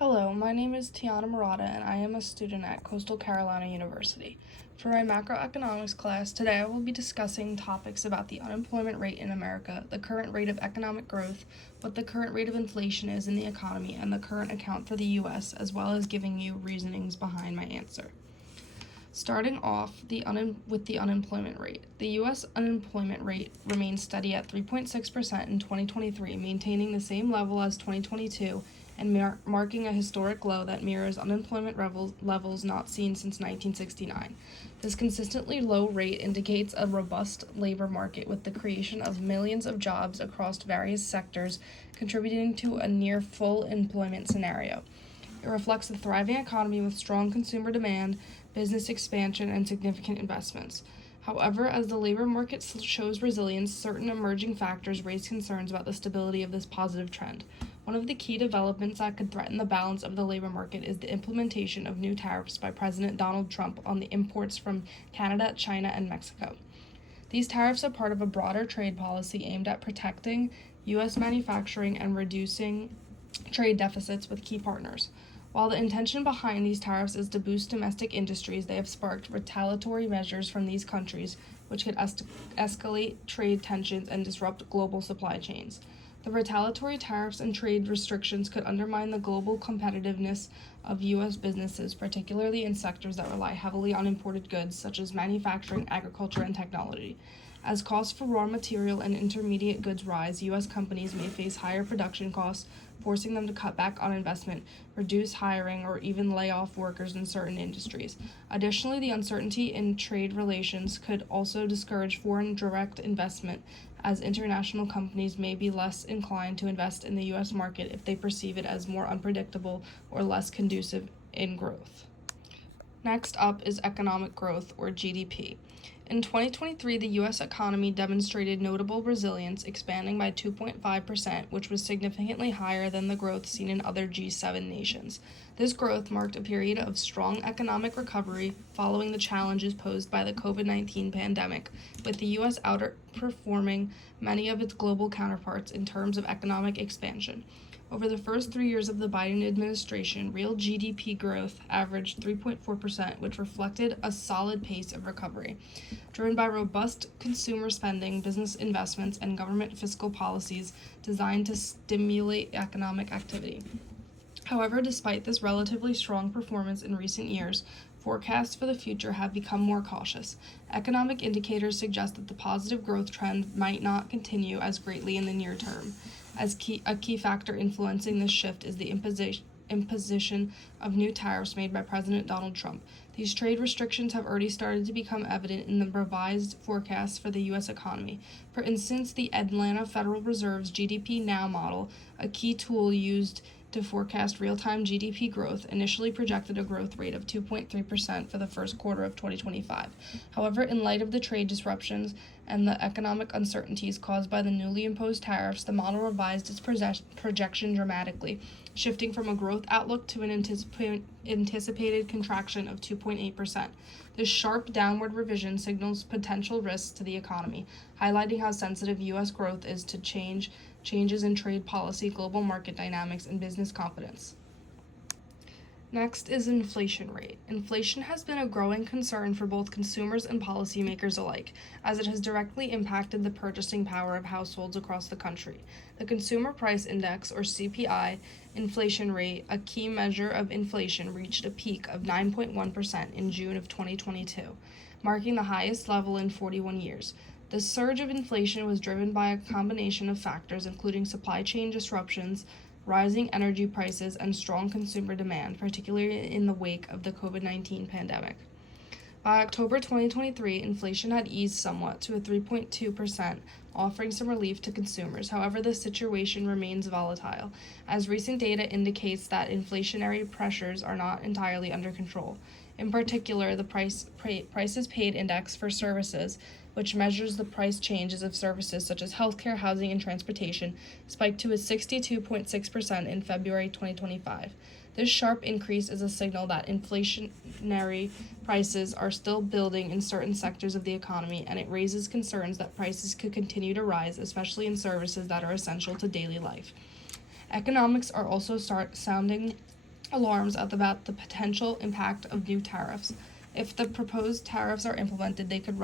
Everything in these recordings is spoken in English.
Hello, my name is Tiana Murata and I am a student at Coastal Carolina University. For my macroeconomics class, today I will be discussing topics about the unemployment rate in America, the current rate of economic growth, what the current rate of inflation is in the economy, and the current account for the U.S., as well as giving you reasonings behind my answer. Starting off with the unemployment rate. The U.S. unemployment rate remains steady at 3.6% in 2023, maintaining the same level as 2022 and marking a historic low that mirrors unemployment levels not seen since 1969. This consistently low rate indicates a robust labor market with the creation of millions of jobs across various sectors, contributing to a near full employment scenario. It reflects a thriving economy with strong consumer demand, business expansion, and significant investments. However, as the labor market shows resilience, certain emerging factors raise concerns about the stability of this positive trend. One of the key developments that could threaten the balance of the labor market is the implementation of new tariffs by President Donald Trump on the imports from Canada, China, and Mexico. These tariffs are part of a broader trade policy aimed at protecting U.S. manufacturing and reducing trade deficits with key partners. While the intention behind these tariffs is to boost domestic industries, they have sparked retaliatory measures from these countries, which could escalate trade tensions and disrupt global supply chains. The retaliatory tariffs and trade restrictions could undermine the global competitiveness of U.S. businesses, particularly in sectors that rely heavily on imported goods, such as manufacturing, agriculture, and technology. As costs for raw material and intermediate goods rise, U.S. companies may face higher production costs, forcing them to cut back on investment, reduce hiring, or even lay off workers in certain industries. Additionally, the uncertainty in trade relations could also discourage foreign direct investment, as international companies may be less inclined to invest in the U.S. market if they perceive it as more unpredictable or less conducive in growth. Next up is economic growth, or GDP. In 2023, the U.S. economy demonstrated notable resilience, expanding by 2.5%, which was significantly higher than the growth seen in other G7 nations. This growth marked a period of strong economic recovery following the challenges posed by the COVID-19 pandemic, with the U.S. outperforming many of its global counterparts in terms of economic expansion. Over the first 3 years of the Biden administration, real GDP growth averaged 3.4%, which reflected a solid pace of recovery, driven by robust consumer spending, business investments, and government fiscal policies designed to stimulate economic activity. However, despite this relatively strong performance in recent years, forecasts for the future have become more cautious. Economic indicators suggest that the positive growth trend might not continue as greatly in the near term. A key factor influencing this shift is the imposition of new tariffs made by President Donald Trump. These trade restrictions have already started to become evident in the revised forecasts for the U.S. economy. For instance, the Atlanta Federal Reserve's GDP Now model, a key tool used to forecast real-time GDP growth, initially projected a growth rate of 2.3% for the first quarter of 2025. However, in light of the trade disruptions and the economic uncertainties caused by the newly imposed tariffs, the model revised its projection dramatically, shifting from a growth outlook to an anticipated contraction of 2.8%. This sharp downward revision signals potential risks to the economy, highlighting how sensitive U.S. growth is to changes in trade policy, global market dynamics, and business confidence. Next is inflation rate. Inflation has been a growing concern for both consumers and policymakers alike, as it has directly impacted the purchasing power of households across the country. The Consumer Price Index, or CPI, inflation rate, a key measure of inflation, reached a peak of 9.1% in June of 2022, marking the highest level in 41 years. The surge of inflation was driven by a combination of factors, including supply chain disruptions, rising energy prices, and strong consumer demand, particularly in the wake of the COVID-19 pandemic. By October 2023, inflation had eased somewhat to a 3.2%, offering some relief to consumers. However, the situation remains volatile, as recent data indicates that inflationary pressures are not entirely under control. In particular, the prices paid index for services, which measures the price changes of services such as healthcare, housing, and transportation, spiked to a 62.6% in February 2025. This sharp increase is a signal that inflationary prices are still building in certain sectors of the economy, and it raises concerns that prices could continue to rise, especially in services that are essential to daily life. Economics are also sounding alarms about the potential impact of new tariffs. If the proposed tariffs are implemented, they could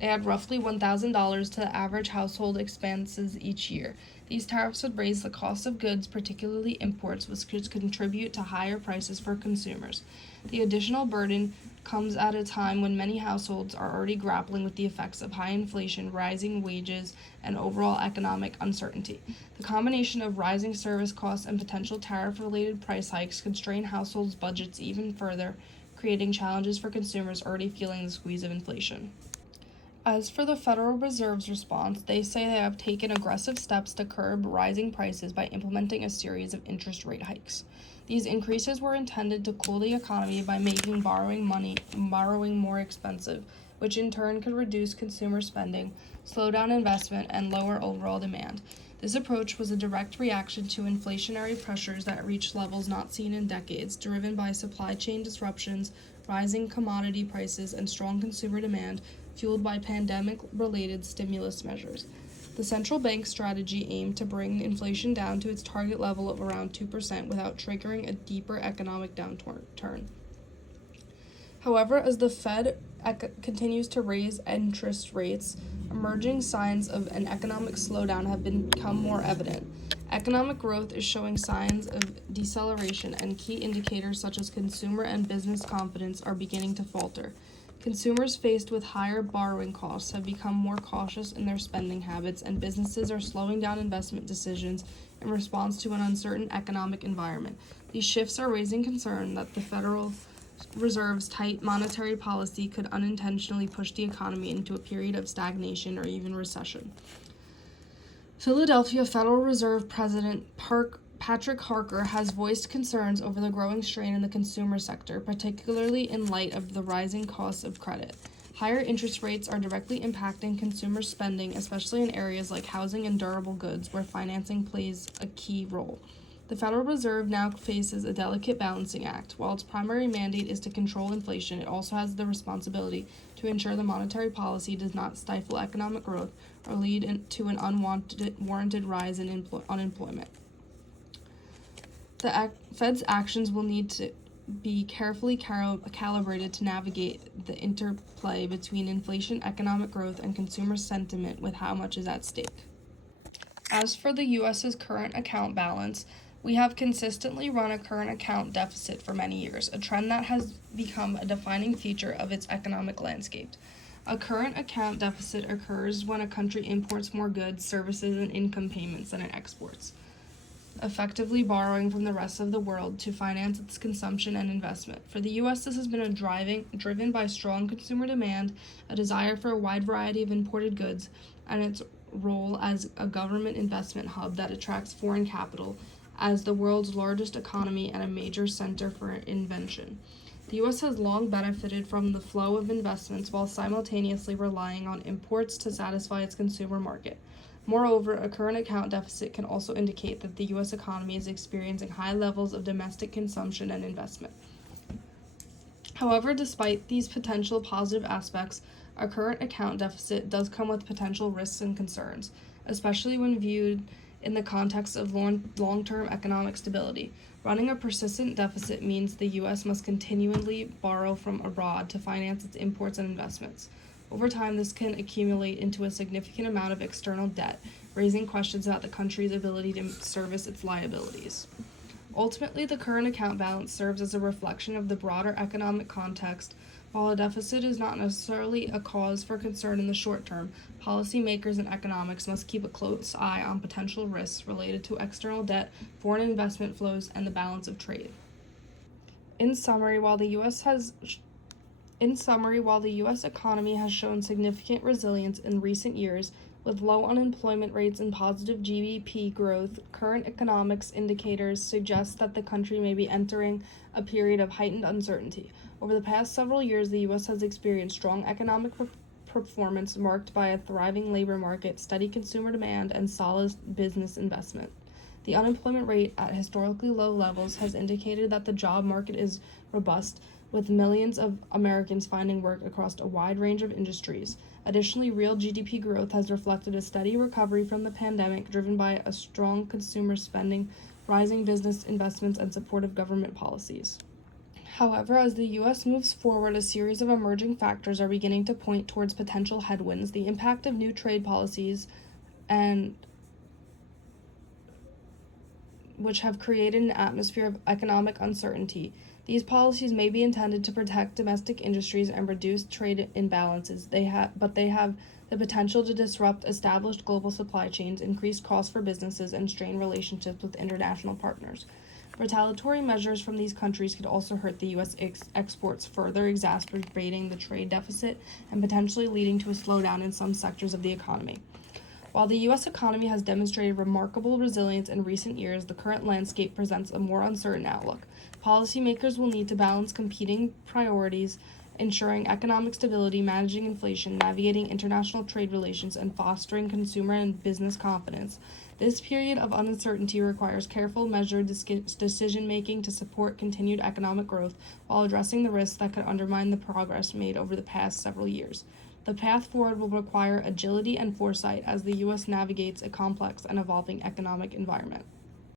add roughly $1,000 to the average household expenses each year. These tariffs would raise the cost of goods, particularly imports, which could contribute to higher prices for consumers. The additional burden comes at a time when many households are already grappling with the effects of high inflation, rising wages, and overall economic uncertainty. The combination of rising service costs and potential tariff-related price hikes could strain households' budgets even further, creating challenges for consumers already feeling the squeeze of inflation. As for the Federal Reserve's response, they say they have taken aggressive steps to curb rising prices by implementing a series of interest rate hikes. These increases were intended to cool the economy by making borrowing more expensive, which in turn could reduce consumer spending, slow down investment, and lower overall demand. This approach was a direct reaction to inflationary pressures that reached levels not seen in decades, driven by supply chain disruptions, rising commodity prices, and strong consumer demand, fueled by pandemic-related stimulus measures. The central bank's strategy aimed to bring inflation down to its target level of around 2% without triggering a deeper economic downturn. However, as the Fed continues to raise interest rates, emerging signs of an economic slowdown have become more evident. Economic growth is showing signs of deceleration, and key indicators such as consumer and business confidence are beginning to falter. Consumers faced with higher borrowing costs have become more cautious in their spending habits, and businesses are slowing down investment decisions in response to an uncertain economic environment. These shifts are raising concern that the Federal Reserve's tight monetary policy could unintentionally push the economy into a period of stagnation or even recession. Philadelphia Federal Reserve President Patrick Harker has voiced concerns over the growing strain in the consumer sector, particularly in light of the rising costs of credit. Higher interest rates are directly impacting consumer spending, especially in areas like housing and durable goods, where financing plays a key role. The Federal Reserve now faces a delicate balancing act. While its primary mandate is to control inflation, it also has the responsibility to ensure the monetary policy does not stifle economic growth or lead to an unwarranted rise in unemployment. The Fed's actions will need to be carefully calibrated to navigate the interplay between inflation, economic growth, and consumer sentiment with how much is at stake. As for the U.S.'s current account balance, we have consistently run a current account deficit for many years, a trend that has become a defining feature of its economic landscape. A current account deficit occurs when a country imports more goods, services, and income payments than it exports, effectively borrowing from the rest of the world to finance its consumption and investment. For the U.S., this has been driven by strong consumer demand, a desire for a wide variety of imported goods, and its role as a government investment hub that attracts foreign capital as the world's largest economy and a major center for invention. The U.S. has long benefited from the flow of investments while simultaneously relying on imports to satisfy its consumer market. Moreover, a current account deficit can also indicate that the U.S. economy is experiencing high levels of domestic consumption and investment. However, despite these potential positive aspects, a current account deficit does come with potential risks and concerns, especially when viewed in the context of long-term economic stability. Running a persistent deficit means the U.S. must continually borrow from abroad to finance its imports and investments. Over time, this can accumulate into a significant amount of external debt, raising questions about the country's ability to service its liabilities. Ultimately, the current account balance serves as a reflection of the broader economic context. While a deficit is not necessarily a cause for concern in the short term, policymakers in economics must keep a close eye on potential risks related to external debt, foreign investment flows, and the balance of trade. In summary, while the U.S. economy has shown significant resilience in recent years, with low unemployment rates and positive GDP growth, current economics indicators suggest that the country may be entering a period of heightened uncertainty. Over the past several years, the U.S. has experienced strong economic performance marked by a thriving labor market, steady consumer demand, and solid business investment. The unemployment rate at historically low levels has indicated that the job market is robust, with millions of Americans finding work across a wide range of industries. Additionally, real GDP growth has reflected a steady recovery from the pandemic, driven by a strong consumer spending rising business investments, and supportive government policies. However, as the U.S. moves forward, a series of emerging factors are beginning to point towards potential headwinds. The impact of new trade policies and which have created an atmosphere of economic uncertainty. These policies may be intended to protect domestic industries and reduce trade imbalances, but they have the potential to disrupt established global supply chains, increase costs for businesses, and strain relationships with international partners. Retaliatory measures from these countries could also hurt the U.S. exports, further exacerbating the trade deficit and potentially leading to a slowdown in some sectors of the economy. While the U.S. economy has demonstrated remarkable resilience in recent years, the current landscape presents a more uncertain outlook. Policymakers will need to balance competing priorities, ensuring economic stability, managing inflation, navigating international trade relations, and fostering consumer and business confidence. This period of uncertainty requires careful, measured decision-making to support continued economic growth while addressing the risks that could undermine the progress made over the past several years. The path forward will require agility and foresight as the U.S. navigates a complex and evolving economic environment.